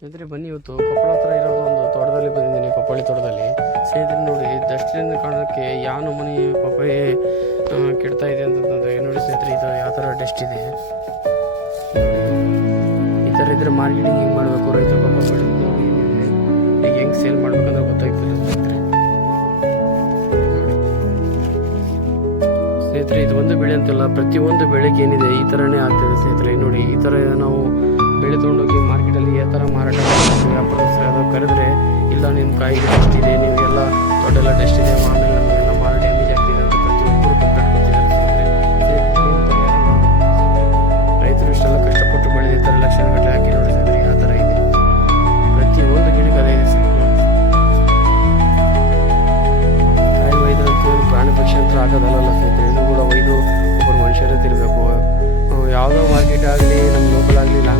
ಸ್ನೇಹಿತರೆ ಬನ್ನಿ ಇವತ್ತು ಕೊಪ್ಪಳ ಹತ್ರ ಇರೋದು ಒಂದು ತೋಟದಲ್ಲಿ ಬಂದಿದ್ದೀನಿ ಪಪ್ಪಾಳಿ ತೋಟದಲ್ಲಿ. ಸ್ನೇಹಿತರೆ ನೋಡಿ ಡಸ್ಟ್ಬಿನ್ ಕಾಣೋಕ್ಕೆ ಯಾವ ನಮೂನಿ ಪಪ್ಪಾಳಿ ಕೆಡ್ತಾ ಇದೆ ಅಂತಂದ್ರೆ ನೋಡಿ ಸ್ನೇಹಿತರೆ, ಇದು ಯಾವ ಥರ ಡಸ್ಟ್ ಇದೆ. ಈ ಥರ ಇದ್ರೆ ಮಾರ್ಕೆಟಿಂಗ್ ಹೆಂಗೆ ಮಾಡಬೇಕು ರೈತರು? ಪಪ್ಪಾಳಿ ಈಗ ಹೆಂಗೆ ಸೇಲ್ ಮಾಡ್ಬೇಕಂದ್ರೆ ಗೊತ್ತಾಗ್ತಿಲ್ಲ ಸ್ನೇಹಿತರೆ. ಸ್ನೇಹಿತರೆ, ಇದು ಒಂದು ಬೆಳೆ ಅಂತಲ್ಲ ಪ್ರತಿಯೊಂದು ಬೆಳೆಗೆ ಏನಿದೆ, ಈ ಥರನೇ ಆಗ್ತಿದೆ ಸ್ನೇಹಿತರೆ. ನೋಡಿ, ಈ ಥರ ನಾವು ಬೆಳೆ ಯಾವ ಥರ ಮಾರಾಟ ಮಾಡ್ತಾರೆ ವ್ಯಾಪಾರಸ್ಥರು ಅದು ಕರೆದ್ರೆ, ಇಲ್ಲ ನಿಮ್ಮ ಕಾಯಿಗೆ ಟೆಸ್ಟ್ ಇದೆ ನಿಮಗೆಲ್ಲ ದೊಡ್ಡೆಲ್ಲ ಟೆಸ್ಟ್ ಇದೆ ಆಮೇಲೆ ನಮಗೆಲ್ಲ ಮಾಲ್ ಡ್ಯಾಮೇಜ್ ಆಗ್ತಿದೆ ಅಂತ ಪ್ರತಿಯೊಬ್ಬರು ಕಂಪ್ಲೇಂಟ್ ರೈತರು ಇಷ್ಟೆಲ್ಲ ಕಷ್ಟಪಟ್ಟು ಬೆಳೆದಿರ್ತಾರೆ ಈ ಥರ ಲಕ್ಷಣಗಟ್ಟಲೆ ಹಾಕಿ ನೋಡಿ ಯಾವ ಥರ ಇದೆ? ಪ್ರತಿಯೊಂದು ಗಿಡಕ್ಕೆ ಅದೇ ಇದೆ ಸ್ನೇಹಿತರೆ ಕಾಯಿ ಒಯ್ದಂತೂ ಪ್ರಾಣಿ ಪಕ್ಷಿ ಅಂತ ಆಗೋದಲ್ಲ ಸ್ನೇಹಿತರೆ ಇದು ಕೂಡ ಒಯ್ದು ಒಬ್ಬರು ಮನುಷ್ಯರೇ ತಿರ್ಬೇಕು ಯಾವುದೋ ಮಾರ್ಕೆಟ್ ಆಗಲಿ ನಮ್ಮ ಲೋಕಲ್ ಆಗಲಿ ಲಾಂಗ್